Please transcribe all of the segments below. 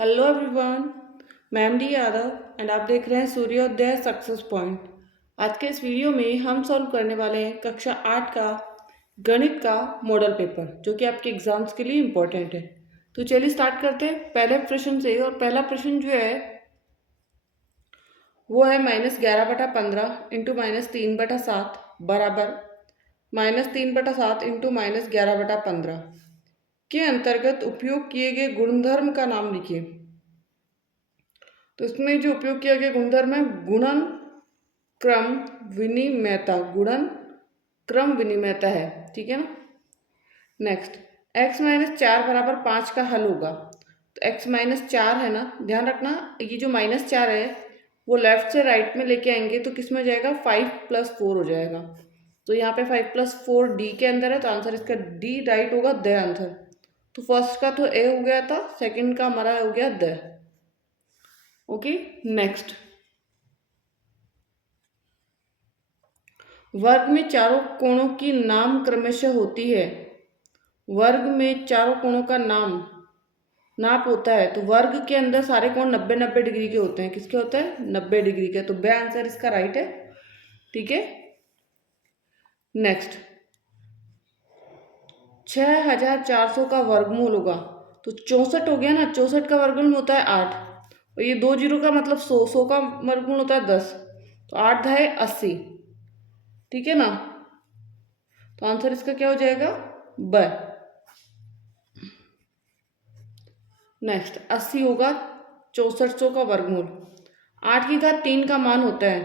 Hello everyone, मैं M D Yadav and आप देख रहे हैं सूर्योदय सक्सेस पॉइंट। आज के इस वीडियो में हम सॉल्व करने वाले हैं कक्षा 8 का गणित का मॉडल पेपर, जो कि आपके एग्जाम्स के लिए इम्पोर्टेंट है। तो चलिए स्टार्ट करते हैं पहले प्रश्न से। और पहला प्रश्न जो है वो है -11/15 इंटू -3/7 बराबर -3/7 इंटू -11/15 के अंतर्गत उपयोग किए गए गुणधर्म का नाम लिखिए। तो इसमें जो उपयोग किया गया गुणधर्म है गुणन क्रम विनिमयता, गुणन क्रम विनिमयता है। ठीक है ना। नेक्स्ट, x-4 बराबर 5 का हल होगा। तो x-4 है ना, ध्यान रखना ये जो -4 है वो लेफ्ट से राइट में लेके आएंगे तो किस में हो जाएगा, 5+4 हो जाएगा। तो यहाँ पे 5+4 डी के अंदर है, तो आंसर इसका डी राइट होगा, द आंसर। तो फर्स्ट का तो ए हो गया था, सेकंड का हमारा हो गया द। ओके। नेक्स्ट, वर्ग में चारों कोणों की नाम क्रमशः होती है। वर्ग में चारों कोणों का नाप होता है। तो वर्ग के अंदर सारे कोण 90-90 डिग्री के होते हैं। किसके होते हैं? 90 डिग्री के। तो बे आंसर इसका राइट है। ठीक है। नेक्स्ट, 6400 का वर्गमूल होगा। तो 64 हो गया ना, 64 का वर्गमूल होता है 8, और ये 2 जीरो का मतलब 100 का वर्गमूल होता है 10। तो 8 है 80। ठीक है ना। तो आंसर इसका क्या हो जाएगा, ब। नेक्स्ट, 80 होगा 6400 का वर्गमूल। 8 की घात 3 का मान होता है।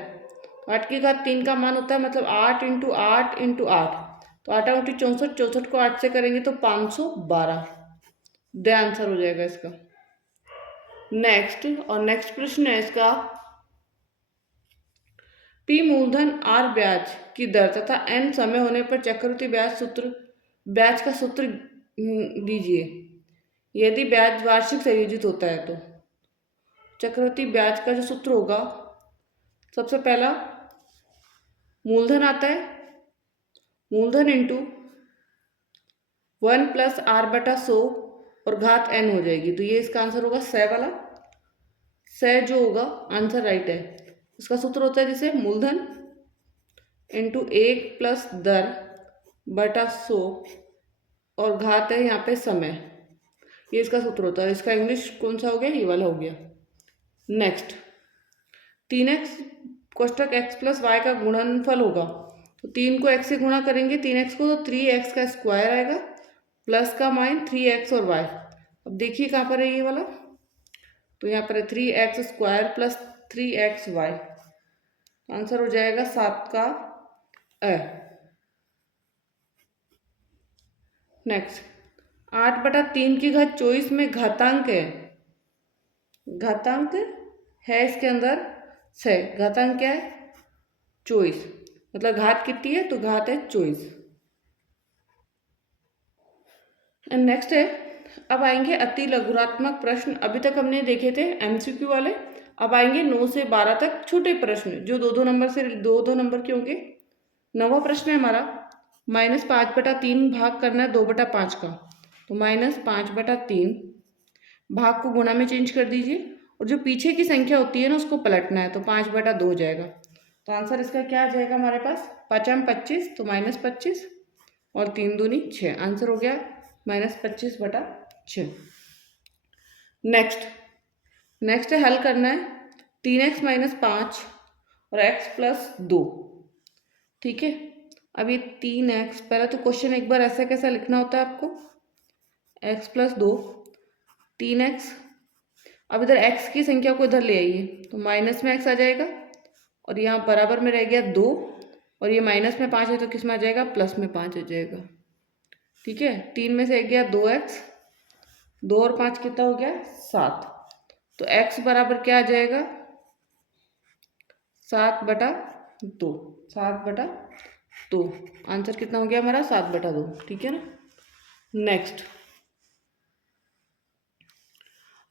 8 की घात 3 का मान होता है मतलब 8 × 8 × 8। तो 8×64, 64 को 8 से करेंगे तो 512। द आंसर हो जाएगा इसका। नेक्स्ट, और नेक्स्ट प्रश्न है इसका, पी मूलधन आर ब्याज की दर तथा एन समय होने पर चक्रवृद्धि ब्याज का सूत्र दीजिए। यदि ब्याज वार्षिक संयोजित होता है तो चक्रवृद्धि ब्याज का जो सूत्र होगा, सबसे पहला मूलधन आता है, मूलधन इंटू 1 + r/100 और घात n हो जाएगी। तो ये इसका आंसर होगा स वाला। स जो होगा आंसर राइट है। उसका सूत्र होता है जैसे मूलधन इंटू 1 + दर/100 और घात है यहाँ पे समय। ये इसका सूत्र होता है। इसका इंग्लिश कौन सा हो गया, ये वाला हो गया। नेक्स्ट, 3x कोष्टक x + y का गुणनफल होगा। तो 3 को x से गुणा करेंगे, 3x को, तो 3x का स्क्वायर आएगा, प्लस का माइन 3x और y। अब देखिए कहाँ पर है ये वाला, तो यहाँ पर है 3x² + 3xy। आंसर हो जाएगा 7 का अ। नेक्स्ट, 8/3 की घात 24 में घातांक है। घातांक है इसके अंदर 6। घातांक क्या है, 24। मतलब घात कितनी है, तो घात है 24। एंड नेक्स्ट है, अब आएंगे अति लघुरात्मक प्रश्न। अभी तक हमने देखे थे एमसीक्यू वाले। अब आएंगे 9 से 12 तक छोटे प्रश्न, जो 2-2 नंबर से 2-2 नंबर के होंगे। 9वां प्रश्न है हमारा, -5/3 भाग करना है 2/5 का। तो -5/3 भाग को गुणा में चेंज कर दीजिए, और जो पीछे की संख्या होती है ना उसको पलटना है। तो 5/2 हो जाएगा। तो आंसर इसका क्या आ जाएगा हमारे पास, 5×25 तो -25 और 3 दूनी 6। आंसर हो गया -25/6। नेक्स्ट है हल करना है 3x - 5 और x + 2। ठीक है। अब ये 3x, पहले तो क्वेश्चन एक बार ऐसा कैसा लिखना होता है आपको, x + 2 3x। अब इधर x की संख्या को इधर ले आइए, तो माइनस में x आ जाएगा, और यहाँ बराबर में रह गया 2, और ये माइनस में 5 है तो किस में आ जाएगा, प्लस में 5 आ जाएगा। ठीक है। 3 में से एक गया 2x, 2 और 5 कितना हो गया, 7। तो x बराबर क्या आ जाएगा, 7/2। 7/2। आंसर कितना हो गया हमारा, 7/2। ठीक है ना।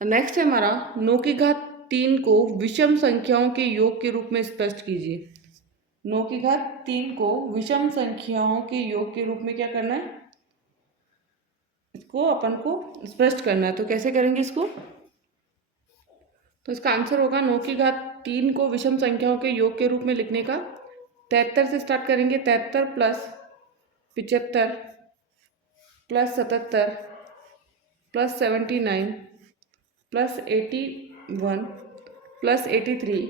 नेक्स्ट है हमारा 9 की घात 3 को विषम संख्याओं के योग के रूप में स्पष्ट कीजिए। 9 की घात 3 को विषम संख्याओं के योग के रूप में क्या करना है, इसको अपन को स्पष्ट करना है। तो कैसे करेंगे इसको, तो इसका आंसर होगा 9 की घात 3 को विषम संख्याओं के योग के रूप में लिखने का 73 से स्टार्ट करेंगे। 73 plus 75 plus 77 plus 79 plus 81 plus 83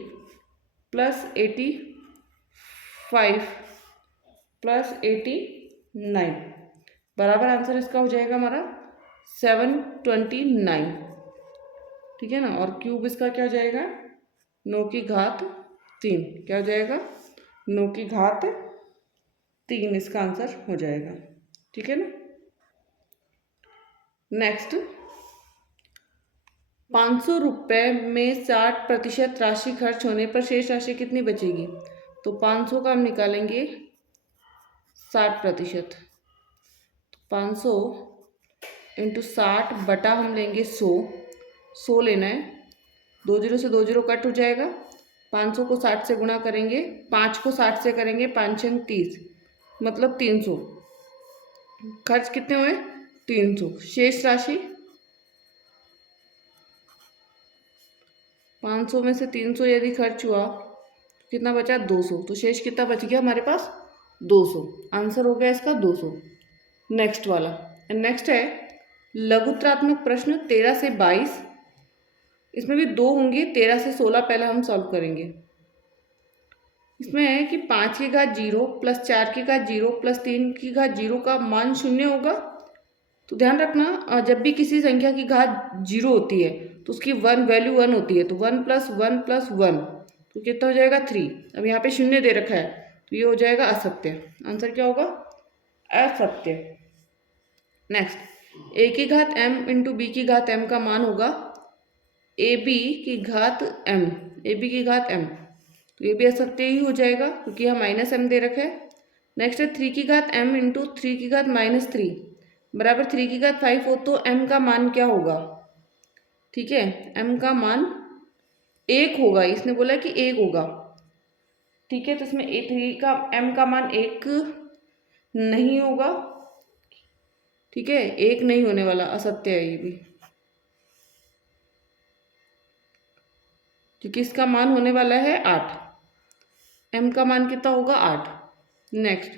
plus 85 plus 89 बराबर आंसर इसका हो जाएगा हमारा 729। ठीक है ना। और क्यूब इसका क्या हो जाएगा 9 की घात 3, क्या हो जाएगा 9 की घात 3 इसका आंसर हो जाएगा। ठीक है ना। नेक्स्ट 500 रुपये में 60% राशि खर्च होने पर शेष राशि कितनी बचेगी। तो 500 का हम निकालेंगे 60%। 500 इंटू 60 बटा हम लेंगे 100 लेना है। 2 जीरो से 2 जीरो कट हो जाएगा। 500 को 60 से गुणा करेंगे, 5 को 60 से करेंगे, 5 छंग 30 मतलब 300। खर्च कितने हुए 300। शेष राशि 500 में से 300 यदि खर्च हुआ तो कितना बचा 200। तो शेष कितना बच गया हमारे पास 200। आंसर हो गया इसका 200। नेक्स्ट वाला नेक्स्ट है लघुत्रात्मक प्रश्न 13 से 22। इसमें भी 2 होंगे। 13 से 16 पहले हम सॉल्व करेंगे। इसमें है कि 5 की घात 0 प्लस 4 की घात 0 प्लस 3 की घात 0 का मान 0 होगा। तो ध्यान रखना जब भी किसी संख्या की घात 0 होती है तो उसकी वैल्यू 1 होती है। तो 1 प्लस 1 प्लस 1 तो कितना हो जाएगा 3। अब यहाँ पे 0 दे रखा है तो ये हो जाएगा असत्य। आंसर क्या होगा असत्य। नेक्स्ट a की घात m इंटू बी की घात m का मान होगा ab की घात m। ab की घात m तो ये भी असत्य ही हो जाएगा क्योंकि यहाँ माइनस m दे रखा है। नेक्स्ट है 3 की घात m इंटू 3 की घात -3 बराबर 3 की घात 5 हो तो m का मान क्या होगा। ठीक है m का मान 1 होगा। इसने बोला कि 1 होगा। ठीक है तो इसमें 3 का m का मान 1 नहीं होगा। ठीक है 1 नहीं होने वाला, असत्य है ये भी, क्योंकि इसका मान होने वाला है 8। m का मान कितना होगा 8। नेक्स्ट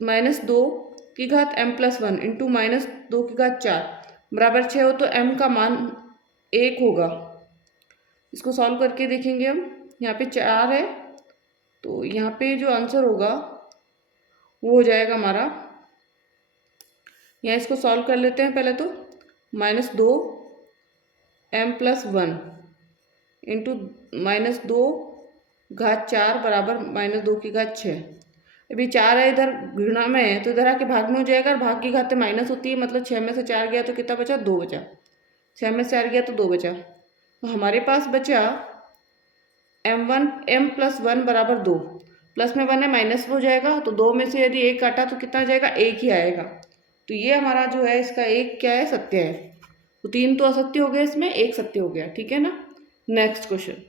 -2 की घात m प्लस 1 इंटू -2 की घात 4 बराबर 6 हो तो m का मान 1 होगा। इसको सॉल्व करके देखेंगे हम। यहाँ पे 4 है तो यहाँ पे जो आंसर होगा वो हो जाएगा हमारा, यहाँ इसको सॉल्व कर लेते हैं पहले। तो -2 m प्लस 1 इंटू -2 घात 4 बराबर -2 की घात 6। अभी 4 है इधर गुणा में है तो इधर आके भाग में हो जाएगा और भाग की घातें माइनस होती है। मतलब 6 में से 4 गया तो कितना बचा 2 बचा। 6 में से 4 गया तो 2 बचा। तो हमारे पास बचा m प्लस 1 बराबर 2। प्लस में 1 है माइनस हो जाएगा तो 2 में से यदि 1 काटा तो कितना जाएगा 1 ही आएगा। तो ये हमारा जो है इसका 1 क्या है सत्य है। तो 3 तो असत्य हो गया, इसमें 1 सत्य हो गया। ठीक है ना। नेक्स्ट क्वेश्चन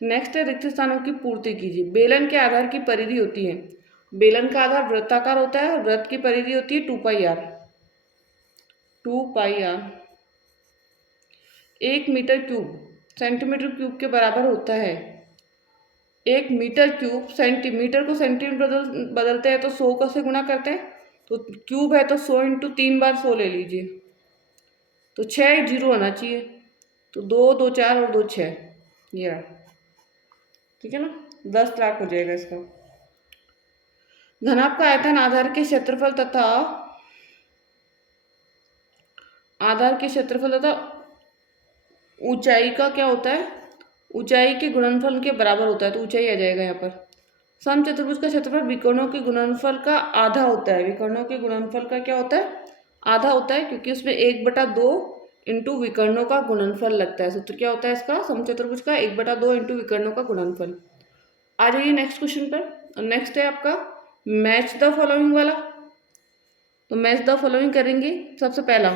नेक्स्ट है रिक्त स्थानों की पूर्ति कीजिए। बेलन के आधार की परिधि होती है, बेलन का आधार वृत्ताकार होता है और वृत्त की परिधि होती है 2πr। 2πr 1 metre cube centimetre cube के बराबर होता है। 1 मीटर क्यूब सेंटीमीटर को सेंटीमीटर बदलते हैं तो 100 का से गुणा करते हैं। तो क्यूब है तो 100 इंटू 3 बार 100 ले लीजिए। तो 6 जीरो होना चाहिए। तो 2 2 4 और 2 6 ये रहा। ठीक है ना। 10 लाख हो जाएगा इसका। घनाभ का आयतन आधार के क्षेत्रफल तथा ऊंचाई का क्या होता है, ऊंचाई के गुणनफल के बराबर होता है। तो ऊंचाई आ जाएगा यहाँ पर। समचतुर्भुज का क्षेत्रफल विकर्णों के गुणनफल का आधा होता है। विकर्णों के गुणनफल का क्या होता है आधा होता है, क्योंकि उसमें 1/2 इंटू विकर्णों का गुणनफल लगता है। सूत्र क्या होता है इसका समचतुर्भुज का 1/2 इंटू विकर्णों का गुणनफल। आ जाइए नेक्स्ट क्वेश्चन पर। नेक्स्ट है आपका मैच द फॉलोइंग वाला। तो मैच द फॉलोइंग करेंगे। सबसे पहला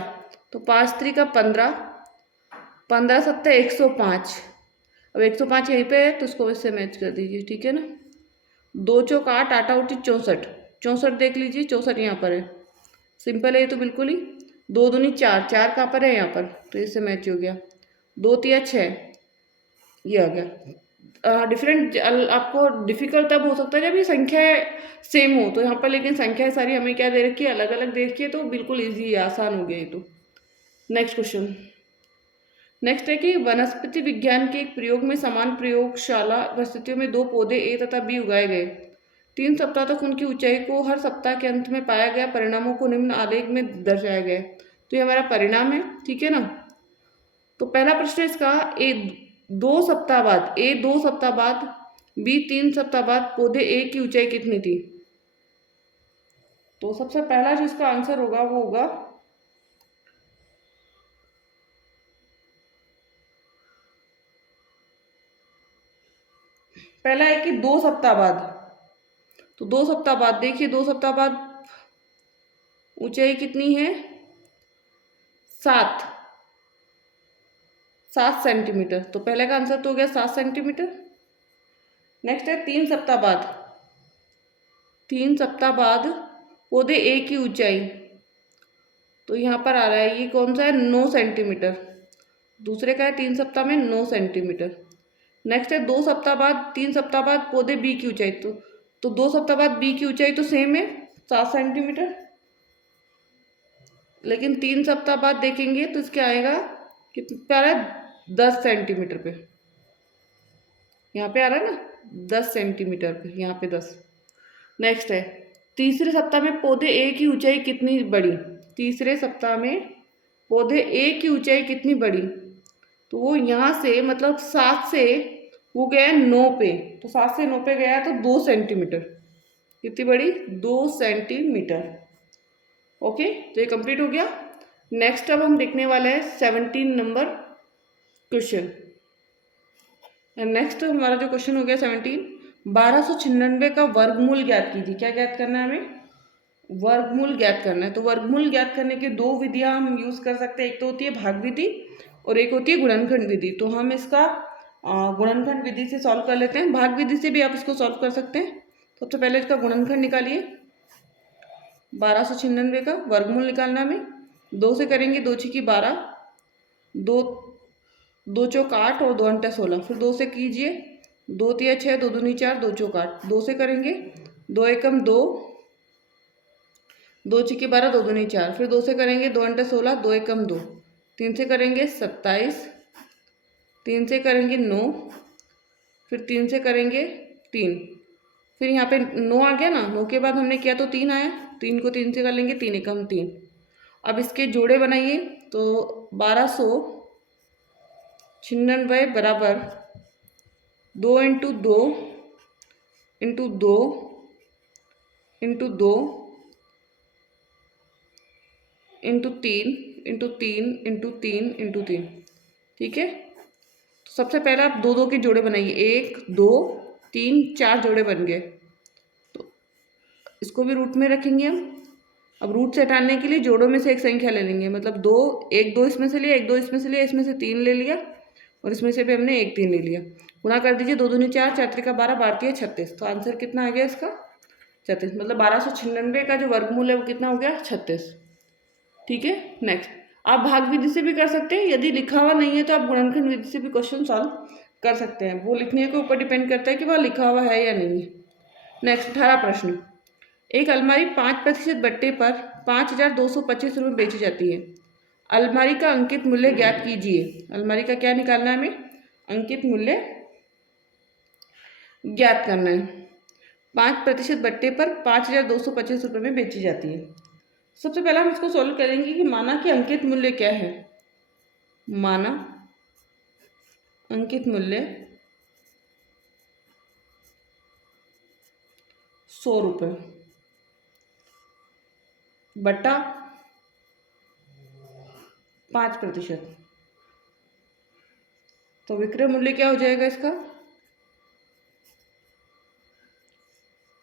तो 5 3 का 15, 15 7 105। अब 105 यहीं पे है तो इसको इससे मैच कर दीजिए। ठीक है ना। 2 चौक 8, 8 उठी 64, 64 देख लीजिए 64 यहाँ पर है। सिंपल है ये तो बिल्कुल ही। 2 दूनी 4, 4 कहाँ पर है यहाँ पर तो इससे मैच हो गया। 2 तिया 6, ये आ गया। डिफरेंट आपको डिफिकल्ट तब हो सकता है जब ये संख्याएं सेम हो, तो यहाँ पर लेकिन संख्याएं सारी हमें क्या दे रखी है, अलग अलग दे रखी है, तो बिल्कुल ईजी है, आसान हो गया ये तो। Next question. नेक्स्ट है कि वनस्पति विज्ञान के एक प्रयोग में समान प्रयोगशाला परिस्थितियों में 2 पौधे ए तथा बी उगाए गए। 3 सप्ताह तक उनकी ऊंचाई को हर सप्ताह के अंत में पाया गया परिणामों को निम्न आलेख में दर्शाया गया। तो ये हमारा परिणाम है, ठीक है ना। तो पहला प्रश्न है इसका, ए 2 सप्ताह बाद, ए 2 सप्ताह बाद, बी 3 सप्ताह बाद पौधे ए की ऊंचाई कितनी थी। तो सबसे पहला जो इसका आंसर होगा वो होगा, पहला है कि 2 सप्ताह बाद। तो 2 सप्ताह बाद देखिए, 2 सप्ताह बाद ऊंचाई कितनी है, 7 सेंटीमीटर। तो पहले का आंसर तो हो गया 7 सेंटीमीटर। नेक्स्ट है 3 सप्ताह बाद, 3 सप्ताह बाद पौधे ए की ऊंचाई, तो यहाँ पर आ रहा है ये कौन सा है, 9 सेंटीमीटर। दूसरे का है 3 सप्ताह में 9 सेंटीमीटर। नेक्स्ट है 2 सप्ताह बाद, 3 सप्ताह बाद पौधे बी की ऊंचाई, तो 2 सप्ताह बाद बी की ऊंचाई तो सेम है 7 सेंटीमीटर, लेकिन 3 सप्ताह बाद देखेंगे तो इसके आएगा कितना पे आ रहा है, 10 सेंटीमीटर पे। यहाँ पे आ रहा है ना 10 सेंटीमीटर पे, यहाँ पे 10। नेक्स्ट है तीसरे सप्ताह में पौधे ए की ऊंचाई कितनी बढ़ी। तीसरे सप्ताह में पौधे ए की ऊंचाई कितनी बढ़ी, तो वो यहाँ से मतलब 7 से वो गया 9 पे, तो 7 से 9 पे गया तो 2 सेंटीमीटर। कितनी बड़ी, 2 सेंटीमीटर। ओके, तो ये कंप्लीट हो गया। नेक्स्ट अब हम देखने वाले हैं 17 नंबर क्वेश्चन। नेक्स्ट हमारा जो क्वेश्चन हो गया 17, 1296 का वर्गमूल ज्ञात कीजिए। क्या ज्ञात करना है हमें, वर्गमूल ज्ञात करना है। तो वर्गमूल ज्ञात करने की 2 विधियां हम यूज़ कर सकते हैं, एक तो होती है भाग विधि और एक होती है गुणनखंड विधि। तो हम इसका गुणनखंड विधि से सॉल्व कर लेते हैं, भाग विधि से भी आप इसको सॉल्व कर सकते हैं। सबसे पहले इसका गुणनखंड निकालिए। 1296 का वर्गमूल निकालना हमें, 2 से करेंगे, 2 छीकी 12, 2 चौक 8 और 2 अंटे 16। फिर 2 से कीजिए, 2 तिया 6, 2 दूनी 4, 2 चौक 8। 2 से करेंगे, 2 एकम 2, 2 छीकी 12, 2 दूनी 4। फिर 2 से करेंगे, 2 अंटे 16, 2 एकम 2। 3 से करेंगे 27, 3 से करेंगे 9, फिर 3 से करेंगे 3। फिर यहाँ पे 9 आ गया ना, 9 के बाद हमने किया तो 3 आया, 3 को 3 से कर लेंगे, 3 एकम 3। अब इसके जोड़े बनाइए, तो 1296 बराबर 2 into 2 into 2 into 2 into 3 into 3 into 3 into 3। ठीक है, तो सबसे पहले आप 2 के जोड़े बनाइए, 1 2 3 4 जोड़े बन गए। तो इसको भी रूट में रखेंगे हम। अब रूट से हटाने के लिए जोड़ों में से एक संख्या ले लेंगे, मतलब 2, 1 2 इसमें से लिया, 1 2 इसमें से लिया, इसमें से 3 ले लिया और इसमें से भी हमने 1 3 ले लिया। गुणा कर दीजिए, 2 दूनी 4, 4 त्रिका 12, 12 तिया 36। तो आंसर कितना आ गया इसका, 36। मतलब 1296 का जो वर्गमूल है वो कितना हो गया, 36। ठीक है, नेक्स्ट आप भाग विधि से भी कर सकते हैं, यदि लिखा हुआ नहीं है तो आप गुणनखंड विधि से भी क्वेश्चन सॉल्व कर सकते हैं। वो लिखने के ऊपर डिपेंड करता है कि वह लिखा हुआ है या नहीं है। नेक्स्ट 18 प्रश्न, एक अलमारी 5% बट्टे पर 5225 रुपये बेची जाती है। अलमारी का अंकित मूल्य ज्ञात कीजिए। अलमारी का क्या निकालना है हमें, अंकित मूल्य ज्ञात करना है। 5% बट्टे पर 5225 रुपये में बेची जाती है। सबसे पहले हम इसको सॉल्व करेंगे कि माना कि अंकित मूल्य क्या है। माना अंकित मूल्य 100 रुपये बटा 5%, तो विक्रय मूल्य क्या हो जाएगा इसका,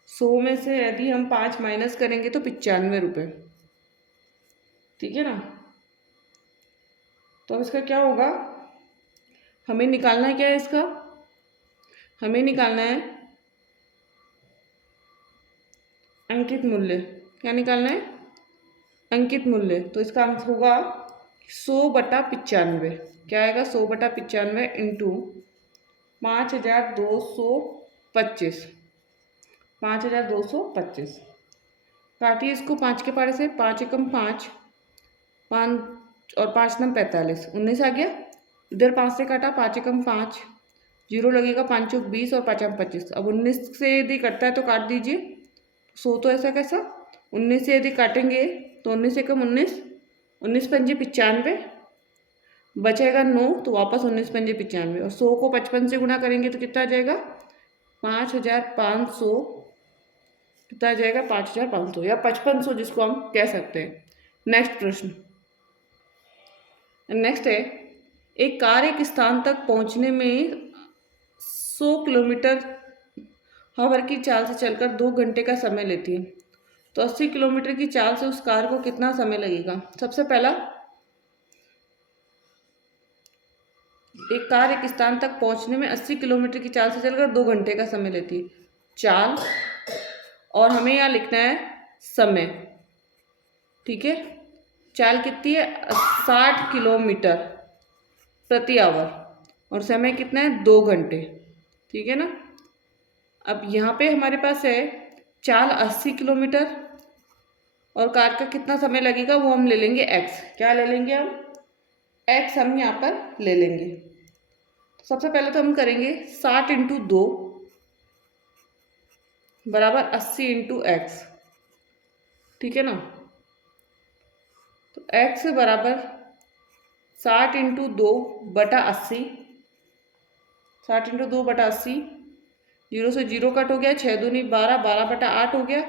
100 में से यदि हम 5 माइनस करेंगे तो 95 रुपये। ठीक है ना, तो अब इसका क्या होगा, हमें निकालना है क्या है इसका, हमें निकालना है अंकित मूल्य। क्या निकालना है, अंकित मूल्य। तो इसका आंसर होगा 100/95 क्या आएगा, 100/95 इंटू 5225, 5225 काटिए इसको 5 के पारे से, 5 एकम 5, 5 और 5 नम 45, 19 आ गया। इधर 5 से काटा, 5 एकम 5, जीरो लगेगा, 5 चौक 20 और 5 हम 25। अब 19 से यदि कटता है तो काट दीजिए, 100 तो ऐसा कैसा, 19 से यदि काटेंगे तो 19 एकम 19, 19 पंजे 95, बचेगा 9 तो वापस 19 पंजे 95, और 100 को 55 से गुणा करेंगे तो कितना आ जाएगा, 5500, कितना आ जाएगा 5500 या 5500 जिसको हम कह सकते हैं। नेक्स्ट प्रश्न, नेक्स्ट है, एक कार एक स्थान तक पहुंचने में 100 किलोमीटर हवर की चाल से चलकर 2 घंटे का समय लेती है, तो 80 किलोमीटर की चाल से उस कार को कितना समय लगेगा। सबसे पहला, एक कार एक स्थान तक पहुंचने में 80 किलोमीटर की चाल से चलकर 2 घंटे का समय लेती है, चाल, और हमें यहाँ लिखना है समय। ठीक है, चाल कितनी है, 60 किलोमीटर प्रति आवर, और समय कितना है, 2 घंटे। ठीक है ना। अब यहाँ पे हमारे पास है चाल 80 किलोमीटर और कार का कितना समय लगेगा वो हम ले लेंगे x। क्या ले लेंगे हम, x हम यहाँ पर ले लेंगे। सबसे पहले तो हम करेंगे 60 इंटू 2 बराबर 80 इंटू एक्स। ठीक है ना, तो x बराबर 60 इंटू 2/80, 60 इंटू 2/80, जीरो से जीरो कट हो गया, 6 दूनी 12, 12/8 हो गया,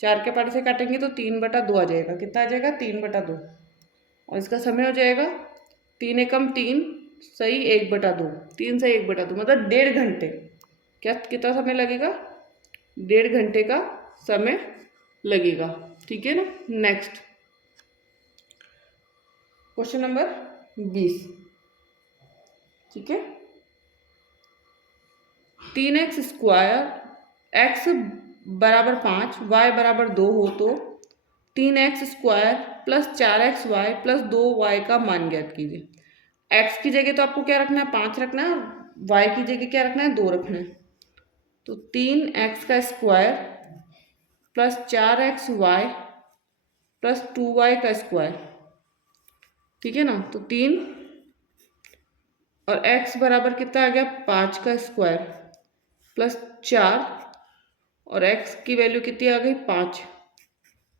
4 के पारे से काटेंगे तो 3/2 आ जाएगा। कितना आ जाएगा, 3/2, और इसका समय हो जाएगा 3 एकम 3 सही 1/2, 3 सही 1/2 मतलब 1.5 घंटे। क्या कितना समय लगेगा, 1.5 घंटे का समय लगेगा। ठीक है ना। Next question number 20। ठीक है, 3x², x बराबर 5, y बराबर 2 हो तो 3x² plus 4xy plus 2y का मान ज्ञात कीजिए। x की जगह तो आपको क्या रखना है, 5 रखना है, y की जगह क्या रखना है, 2 रखना है। तो 3x² plus 4xy plus 2y²। ठीक है ना, तो 3 और x बराबर कितना आ गया, 5² प्लस 4, और x की वैल्यू कितनी आ गई, 5,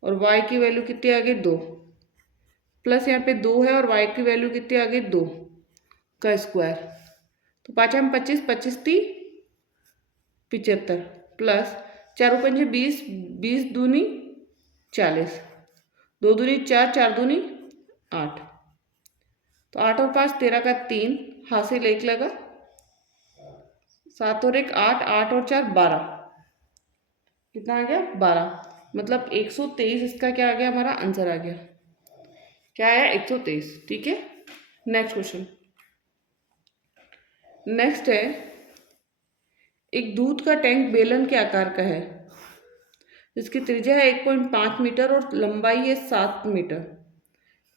और y की वैल्यू कितनी आ गई, 2, प्लस यहाँ पे 2 है और y की वैल्यू कितनी आ गई, 2 का स्क्वायर। तो 5 हम 25, 25 × 3 = 75, प्लस 4 पंजे 20, 20 दूनी 40, 2 दूनी 4, 4 दूनी 8, तो 8 और 5 13 का 3, हासिल 1 लगा, 7 और 1 8, 8 और 4 12, कितना आ गया, 12, मतलब 123 इसका क्या आ गया, हमारा आंसर आ गया। क्या आया, 123। ठीक है। नेक्स्ट क्वेश्चन, नेक्स्ट है, एक दूध का टैंक बेलन के आकार का है, इसकी त्रिज्या है 1.5 मीटर और लंबाई है 7 मीटर।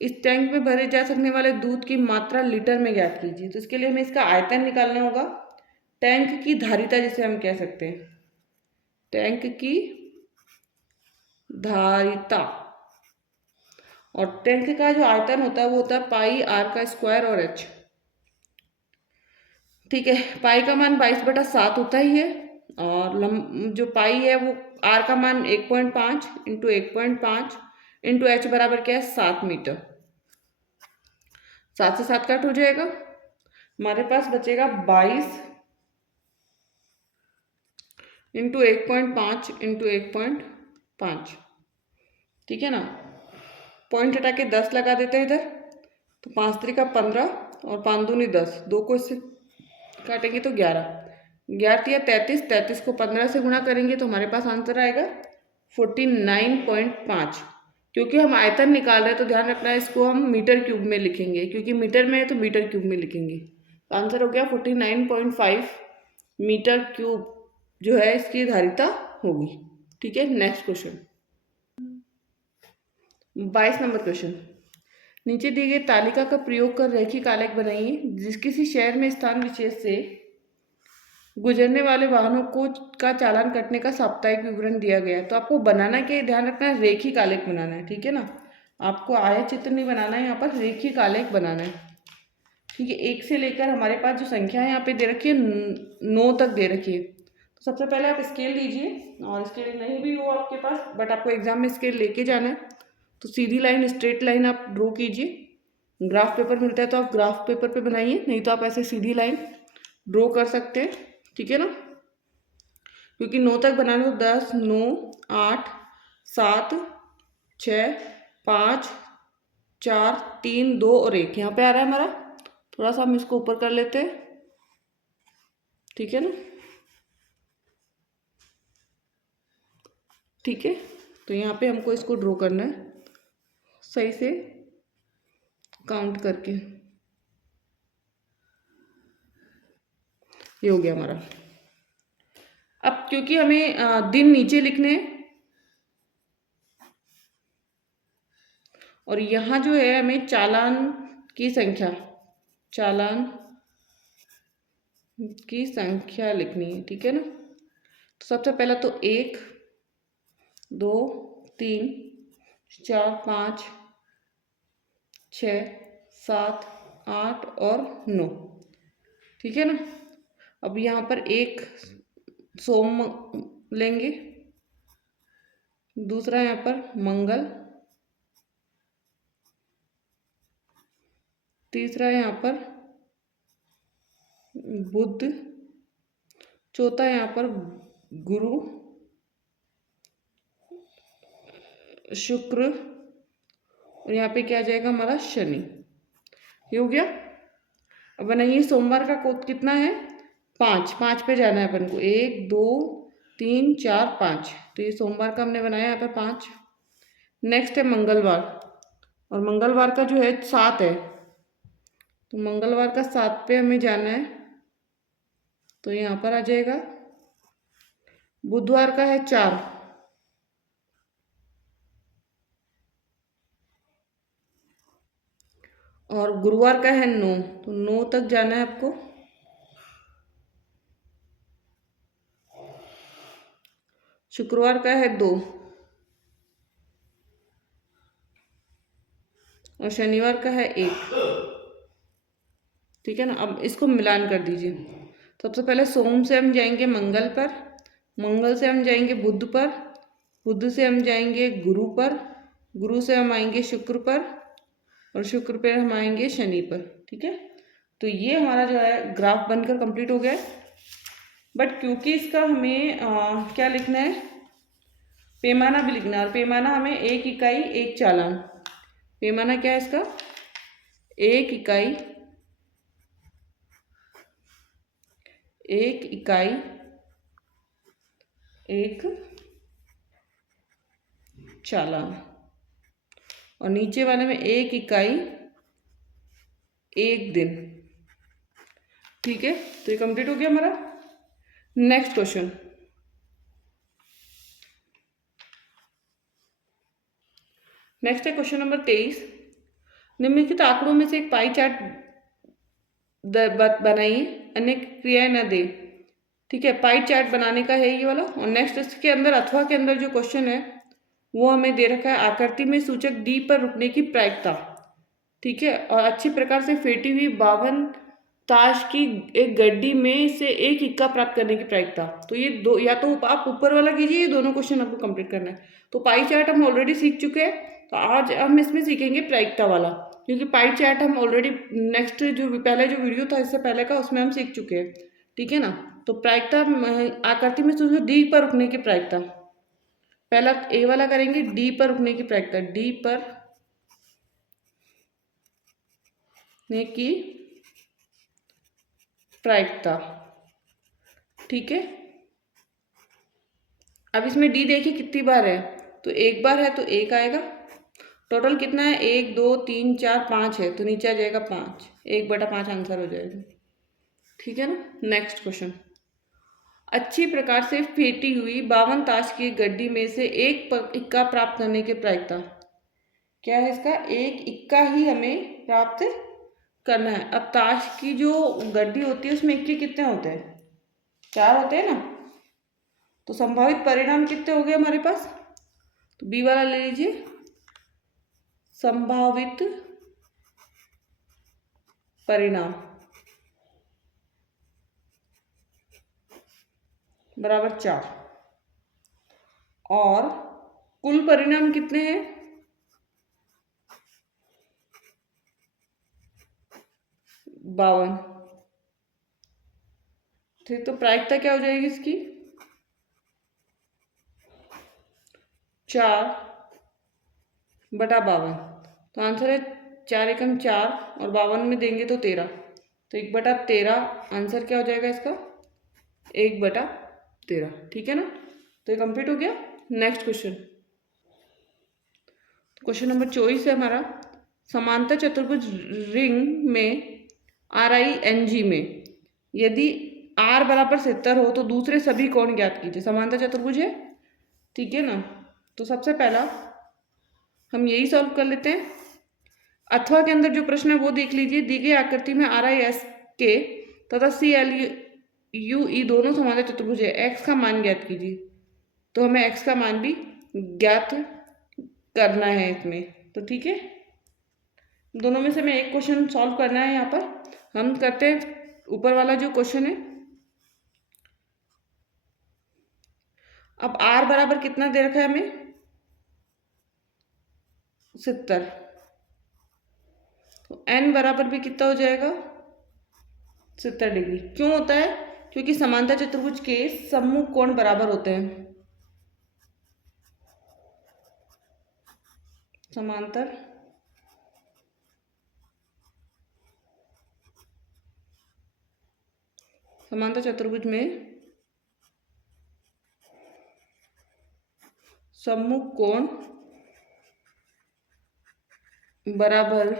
इस टैंक में भरे जा सकने वाले दूध की मात्रा लीटर में ज्ञात कीजिए। तो इसके लिए हमें इसका आयतन निकालना होगा, टैंक की धारिता जिसे हम कह सकते हैं, टैंक की धारिता, और टैंक का जो आयतन होता है वो होता है πr² और h। ठीक है, पाई का मान 22/7 होता ही है, और जो पाई है वो आर का मान 1.5 इंटू 1.5 इंटू एच बराबर क्या है, 7 मीटर। 7 से 7 कट हो जाएगा, हमारे पास बचेगा 22 इंटू 1.5 इंटू 1.5। ठीक है ना, पॉइंट हटा के 10 लगा देते हैं इधर, तो 5 3 15 और 5 दूनी 10, 2 को इससे काटेंगे तो 11, 11 या 33, 33 को 15 से गुणा करेंगे तो हमारे पास आंसर आएगा 49.5। क्योंकि हम आयतन निकाल रहे हैं तो ध्यान रखना है इसको हम मीटर क्यूब में लिखेंगे, क्योंकि मीटर में है तो मीटर क्यूब में लिखेंगे। तो आंसर हो गया 49.5 मीटर क्यूब जो है इसकी धारिता होगी। ठीक है। नेक्स्ट क्वेश्चन, 22 नंबर क्वेश्चन, नीचे दी गई तालिका का प्रयोग कर रैखिक आलेख बनाइए। जिस किसी शहर में स्थान विशेष से गुजरने वाले वाहनों को का चालान कटने का साप्ताहिक विवरण दिया गया है। तो आपको बनाना क्या है, ध्यान रखना है, रेखिक आलेख बनाना है, ठीक है ना। आपको आयत चित्र नहीं बनाना है, यहाँ पर रेखिक आलेख बनाना है, ठीक है। 1 से लेकर हमारे पास जो संख्या है यहाँ पे दे रखी है 9 तक दे रखी है। तो सबसे पहले आप स्केल लीजिए, और स्केल नहीं भी हो आपके पास बट आपको एग्जाम में स्केल लेके जाना है, तो सीधी लाइन स्ट्रेट लाइन आप ड्रॉ कीजिए। ग्राफ पेपर मिलता है तो आप ग्राफ पेपर पे बनाइए, नहीं तो आप ऐसे सीधी लाइन ड्रॉ कर सकते हैं, ठीक है ना। क्योंकि 9 तक बनाना तो 10, 9, 8, 7, 6, 5, 4, 3, 2 और 1 यहाँ पे आ रहा है हमारा। थोड़ा सा हम इसको ऊपर कर लेते हैं, ठीक है ना, ठीक है। तो यहाँ पे हमको इसको ड्रॉ करना है सही से काउंट करके। ये हो गया हमारा। अब क्योंकि हमें दिन नीचे लिखने हैं और यहाँ जो है हमें चालान की संख्या लिखनी है, ठीक है ना। तो सबसे पहला तो 1, 2, 3, 4, 5, 6, 7, 8 और 9, ठीक है ना। अब यहाँ पर एक सोम लेंगे, दूसरा यहाँ पर मंगल, तीसरा यहाँ पर बुध, चौथा यहाँ पर गुरु, शुक्र और यहाँ पे क्या आ जाएगा हमारा शनि। ये हो गया। अब बनाइए सोमवार का कोड कितना है, 5 पे जाना है अपन को, 1, 2, 3, 4, 5। तो ये सोमवार का हमने बनाया यहाँ पर 5। नेक्स्ट है मंगलवार, और मंगलवार का जो है 7 है, तो मंगलवार का 7 पे हमें जाना है, तो यहाँ पर आ जाएगा। बुधवार का है 4, और गुरुवार का है 9, तो 9 तक जाना है आपको। शुक्रवार का है 2 और शनिवार का है 1, ठीक है ना। अब इसको मिलान कर दीजिए। सबसे पहले सोम से हम जाएंगे मंगल पर, मंगल से हम जाएंगे बुध पर, बुध से हम जाएंगे गुरु पर, गुरु से हम आएंगे शुक्र पर, और शुक्र पर हम आएंगे शनि पर, ठीक है। तो ये हमारा जो है ग्राफ बनकर कंप्लीट हो गया है। बट क्योंकि इसका हमें क्या लिखना है, पैमाना भी लिखना है, और पैमाना हमें 1 इकाई 1 चालान। पैमाना क्या है इसका, 1 इकाई 1 चालान, और नीचे वाले में 1 इकाई 1 दिन, ठीक है। तो ये कंप्लीट हो गया हमारा। नेक्स्ट क्वेश्चन, नेक्स्ट है क्वेश्चन नंबर 23। निम्नलिखित आंकड़ों में से एक पाई चार्ट बनाइए, अन्य क्रियाएं न दे, ठीक है। पाई चार्ट बनाने का है ये वाला। और नेक्स्ट इसके अंदर अथवा के अंदर जो क्वेश्चन है वो हमें दे रखा है, आकृति में सूचक डी पर रुकने की प्रायिकता, ठीक है। और अच्छी प्रकार से फेंटी हुई 52 ताश की एक गड्डी में से 1 इक्का प्राप्त करने की प्रायिकता। तो ये दो, या तो आप ऊपर वाला कीजिए, ये दोनों क्वेश्चन आपको कंप्लीट करना है। तो पाई चार्ट हम ऑलरेडी सीख चुके हैं, तो आज हम इसमें सीखेंगे प्रायिकता वाला, क्योंकि पाई चार्ट हम ऑलरेडी नेक्स्ट जो पहले जो वीडियो था इससे पहले का उसमें हम सीख चुके हैं, ठीक है ना। तो प्रायिकता आकृति में सूचक डी पर रुकने की प्रायिकता, पहला ए वाला करेंगे, डी पर रुकने की प्रायिकता, डी पर रुकने की प्रायिकता, ठीक है। अब इसमें डी देखिए कितनी बार है, तो 1 बार है तो 1 आएगा। टोटल कितना है, 1, 2, 3, 4, 5 है, तो नीचे आ जाएगा 5, 1/5 आंसर हो जाएगा, ठीक है ना। नेक्स्ट क्वेश्चन, अच्छी प्रकार से फेंटी हुई 52 ताश की गड्डी में से 1 इक्का प्राप्त करने की प्रायिकता। क्या है इसका, एक इक्का ही हमें प्राप्त करना है। अब ताश की जो गड्डी होती है उसमें इक्के कितने होते हैं, 4 होते हैं ना। तो संभावित परिणाम कितने हो गए हमारे पास, तो बी वाला ले लीजिए, संभावित परिणाम बराबर 4 और कुल परिणाम कितने हैं, 52। ठीक, तो प्रायिकता क्या हो जाएगी इसकी, 4/52। तो आंसर है 4 एकम 4 और 52 में देंगे तो 13, तो 1/13 आंसर क्या हो जाएगा इसका, 1/13। ठीक है ना, तो ये कंप्लीट हो गया। नेक्स्ट क्वेश्चन, क्वेश्चन नंबर 24 है हमारा, समांतर चतुर्भुज रिंग में RING में यदि R बराबर 70 हो तो दूसरे सभी कोण ज्ञात कीजिए। समांतर चतुर्भुज है, ठीक है ना। तो सबसे पहला हम यही सॉल्व कर लेते हैं। अथवा के अंदर जो प्रश्न है वो देख लीजिए। दी गई आकृति में RISK तथा CLUE दोनों समांतर चतुर्भुज है। x का मान ज्ञात कीजिए, तो हमें x का मान भी ज्ञात करना है इसमें। तो ठीक है, दोनों में से मैं एक क्वेश्चन सॉल्व करना है। यहाँ पर हम करते हैं ऊपर वाला जो क्वेश्चन है। अब R बराबर कितना दे रखा है हमें, 70। तो N बराबर भी कितना हो जाएगा, 70 डिग्री। क्यों होता है, क्योंकि समांतर चतुर्भुज के सम्मुख कोण बराबर होते हैं। समांतर चतुर्भुज में सम्मुख कोण बराबर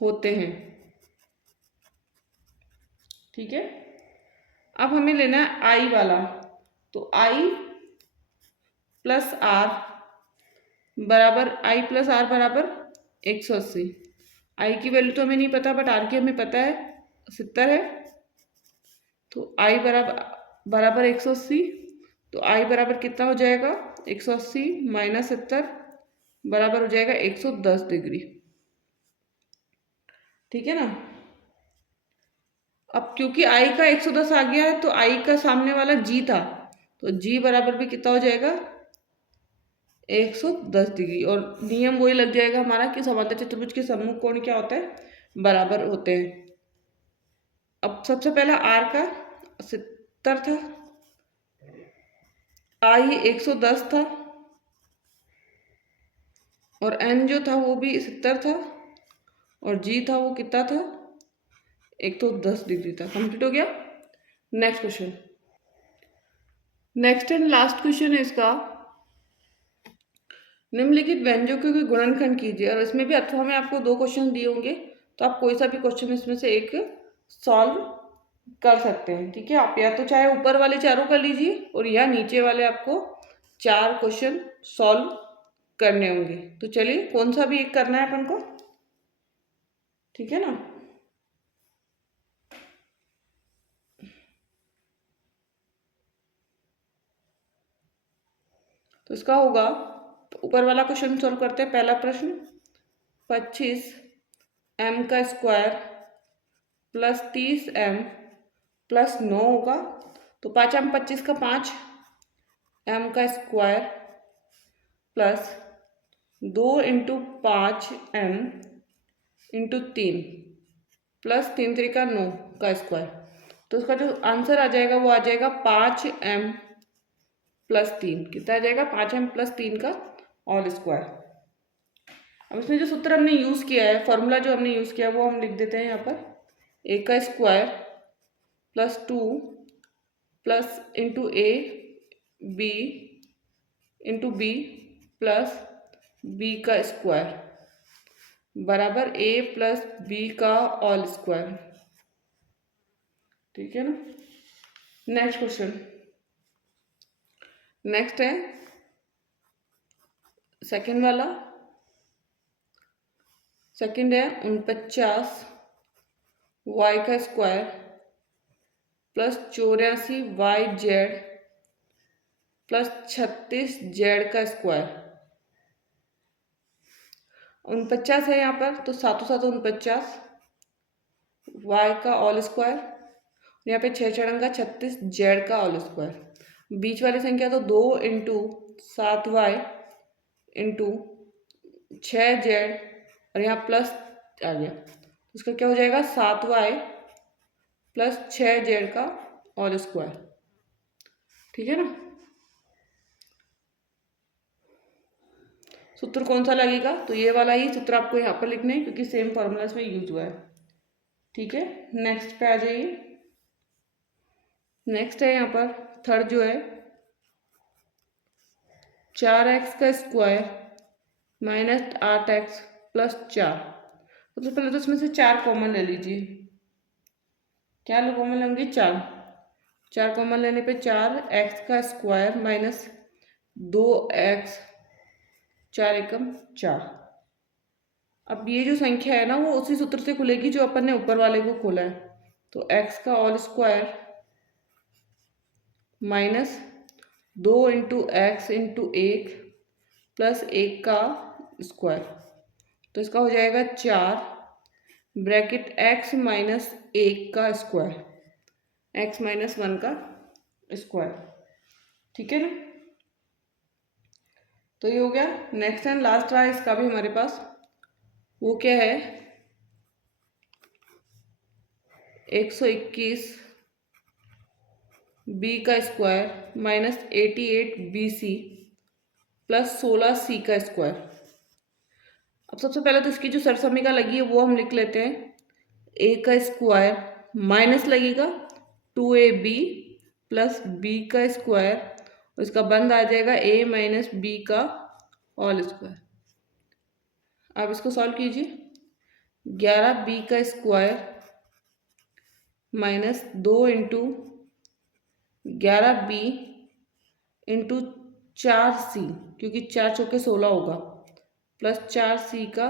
होते हैं। ठीक है, अब हमें लेना है आई वाला। तो आई प्लस आर बराबर 180। आई की वैल्यू तो हमें नहीं पता, बट आर की हमें पता है 70 है। तो आई बराबर 180। तो आई बराबर कितना हो जाएगा, 180 माइनस 70 बराबर हो जाएगा 110 डिग्री। ठीक है ना। अब क्योंकि आई का 110 आ गया है तो आई का सामने वाला जी था, तो जी बराबर भी कितना हो जाएगा, 110 डिग्री। और नियम वही लग जाएगा हमारा कि समांतर चतुर्भुज के सम्मुख कोण क्या होता है, बराबर होते हैं। अब सबसे पहला आर का 70 था, आई 110 था और एन जो था वो भी 70 था और जी था वो कितना था, 110 डिग्री था। कंप्लीट हो गया। Next question, next and last question है इसका, निम्नलिखित व्यंजकों के गुणनखंड कीजिए। और इसमें भी अथवा में आपको 2 क्वेश्चन दिए होंगे, तो आप कोई सा भी क्वेश्चन इसमें से एक सॉल्व कर सकते हैं। ठीक है, आप या तो चाहे ऊपर वाले चारों कर लीजिए और या नीचे वाले आपको 4 क्वेश्चन सॉल्व करने होंगे। तो चलिए कौन सा भी एक करना है अपन को, ठीक है ना। तो इसका होगा, तो ऊपर वाला क्वेश्चन सॉल्व करते हैं। पहला प्रश्न, 25m का स्क्वायर प्लस 30m प्लस 9 होगा। तो 5m 25 का 5, m का square plus 2 into 5m into 3 plus 3 3 9 का स्क्वायर। तो इसका जो आंसर आ जाएगा वो आ जाएगा 5m प्लस 3। कितना आ जाएगा, 5m प्लस 3 का ऑल स्क्वायर। अब इसमें जो सूत्र हमने यूज़ किया है, फॉर्मूला जो हमने यूज़ किया है वो हम लिख देते हैं यहाँ पर। a का square plus 2 plus into a b into b plus b का स्क्वायर बराबर a प्लस b का ऑल स्क्वायर। ठीक है ना। नेक्स्ट क्वेश्चन, नेक्स्ट है सेकंड वाला, सेकंड है 49 वाई का square plus 84 Y Z plus 36 Z का स्क्वायर। 49 है यहाँ पर, तो 7 वाई का ऑल स्क्वायर, यहाँ पे 6 का 36 जेड का ऑल स्क्वायर। बीच वाली संख्या तो 2 इंटू 7 वाई इंटू 6 जेड और यहाँ प्लस आ गया, उसका क्या हो जाएगा 7 वाई प्लस 6 जेड का ऑल स्क्वायर। ठीक है ना। सूत्र कौन सा लगेगा, तो ये वाला ही सूत्र आपको यहाँ पर लिखना है क्योंकि सेम फॉर्मूला इसमें यूज हुआ है। ठीक है, नेक्स्ट पे आ जाइए। नेक्स्ट है यहाँ पर थर्ड जो है 4x का स्क्वायर माइनस 8x प्लस 4। सबसे पहले तो इसमें से 4 कॉमन ले लीजिए। क्या कॉमन लेंगे, 4 कॉमन लेने पे 4x का स्क्वायर माइनस 2x, 4 एकम 4। अब ये जो संख्या है ना वो उसी सूत्र से खुलेगी जो अपन ने ऊपर वाले को खोला है, तो x का all square minus 2 into x into 1 plus 1 का स्क्वायर, तो इसका हो जाएगा 4 ब्रैकेट x माइनस 1 का स्क्वायर, x माइनस 1 का स्क्वायर। ठीक है ना। तो ये हो गया। नेक्स्ट एंड लास्ट रहा इसका भी हमारे पास, वो क्या है 121 बी का square minus 88 B C plus 16 C का स्क्वायर। अब सबसे पहले तो इसकी जो सरसमीका लगी है वो हम लिख लेते हैं। ए का स्क्वायर माइनस लगेगा 2ab प्लस बी का स्क्वायर और इसका बंद आ जाएगा a माइनस बी का ऑल स्क्वायर। अब इसको सॉल्व कीजिए। 11b का square minus 2 into 11b into 4c, क्योंकि 4 चौके 16 होगा, प्लस 4c का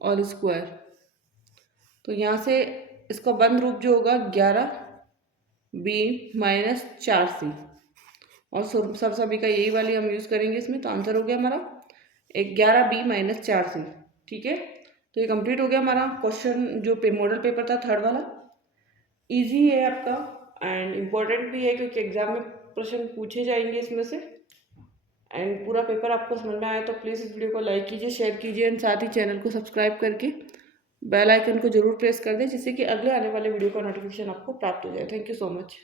ऑल स्क्वायर। तो यहाँ से इसका बंद रूप जो होगा 11b माइनस 4c और सरसमी का यही वाली हम यूज़ करेंगे इसमें। तो आंसर हो गया हमारा 11b माइनस 4c। ठीक है, तो ये कंप्लीट हो गया हमारा क्वेश्चन जो मॉडल पेपर था थर्ड वाला। इजी है आपका एंड इम्पोर्टेंट भी है क्योंकि एग्जाम में प्रश्न पूछे जाएंगे इसमें से। एंड पूरा पेपर आपको समझ में आया तो प्लीज़ इस वीडियो को लाइक कीजिए, शेयर कीजिए एंड साथ ही चैनल को सब्सक्राइब करके बेल आइकन को जरूर प्रेस कर दें जिससे कि अगले आने वाले वीडियो का नोटिफिकेशन आपको प्राप्त हो जाए। Thank you so much.